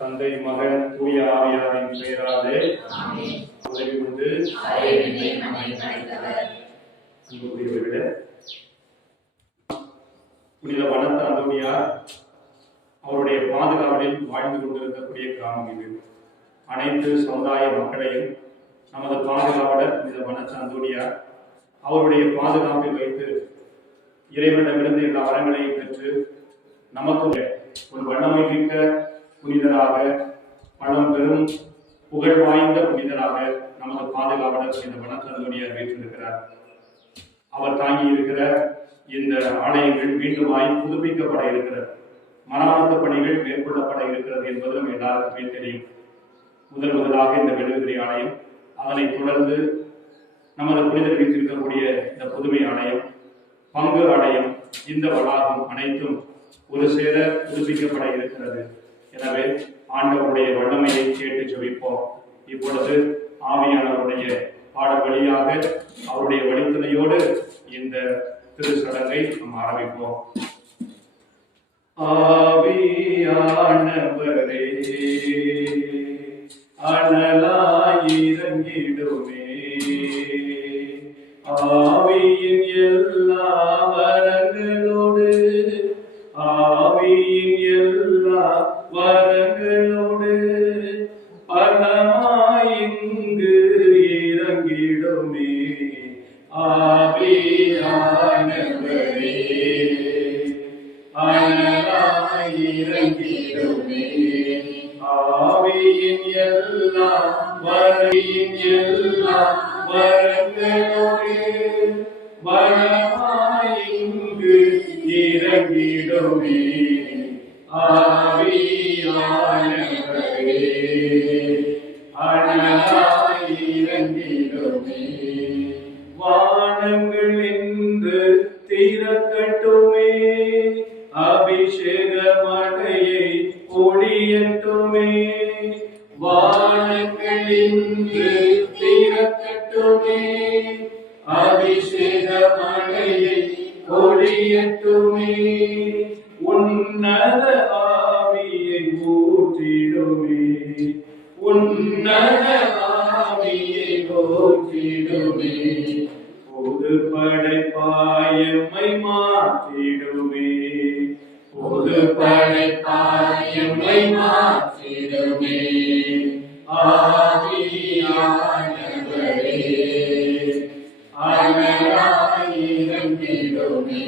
தந்தை மகன் தூய ஆவியாரின் பெயராலே உதவி உண்டு அன்புக்குரியவர்களே புனித வனத்த அந்தோனியார் அவருடைய பாதுகாவலில் வாழ்ந்து கொண்டிருக்கக்கூடிய கிராமம் இது. அனைத்து சமுதாய மக்களையும் நமது பாதுகாவலர் புனித வனத்த அந்தோனியார் அவருடைய பாதுகாப்பில் வைத்து இறைவனிடமிருந்து எல்லா வரங்களையும் பெற்று நமக்கு ஒரு வல்லமை மிக்க புனிதராக பணம் பெரும் புகழ் வாய்ந்த புனிதராக நமது பாதுகாவலர் இந்த வனத்த அறிவித்திருக்கிறார். அவர் தாங்கி இருக்கிற இந்த ஆலயங்கள் மீண்டுமாய் புதுப்பிக்கப்பட இருக்கிறது. மராமத்து பணிகள் மேற்கொள்ளப்பட இருக்கிறது என்பதும் எல்லாருக்குமே தெரியும். முதல் முதலாக இந்த மெழுகுதிரி ஆலயம் அதனை தொடர்ந்து நமது புனிதர் வீட்டிருக்கக்கூடிய இந்த புதுமை ஆலயம் பங்கு ஆலயம் இந்த வளாகம் அனைத்தும் ஒரு சேர புதுப்பிக்கப்பட இருக்கிறது. எனவே ஆண்டவருடைய வல்லமையை கேட்டு ஜெபிப்போம். இப்பொழுது ஆவியானவருடைய பாட வழியாக அவருடைய வழித்துணையோடு இந்த திருச்சடங்கை நாம் ஆரம்பிப்போம். ஆவியானவரே அனலாயிரங்கிடுமே. ஆவியின் எல்லா வரங்களோடு ஆவியின் எல்லா வரங்களோடு பலமாயிங்கு இறங்கிடுமே. ஆவியானவரே இறங்கிடுமே. ஆவியின் எல்லா வரையின் எல்லா வரங்களோடு வளமாயிங்கு இறங்கிடுமே. ஆவியானவரே அனலாயிரங்கிடுமே வானங்கள் இன்று திறக்கட்டுமே. அபிஷேக மழையை பொழியட்டுமே வானங்கள் இன்று திறக்கட்டுமே அபிஷேக மழையை பொழியட்டுமே. போற்றிடுமே பொது படைப்பாயம்மை மாற்றிடுமே. பொது படைப்பாயம்மை மாற்றிடுமே. ஆவியானவரே அனலாயிருந்திடுமே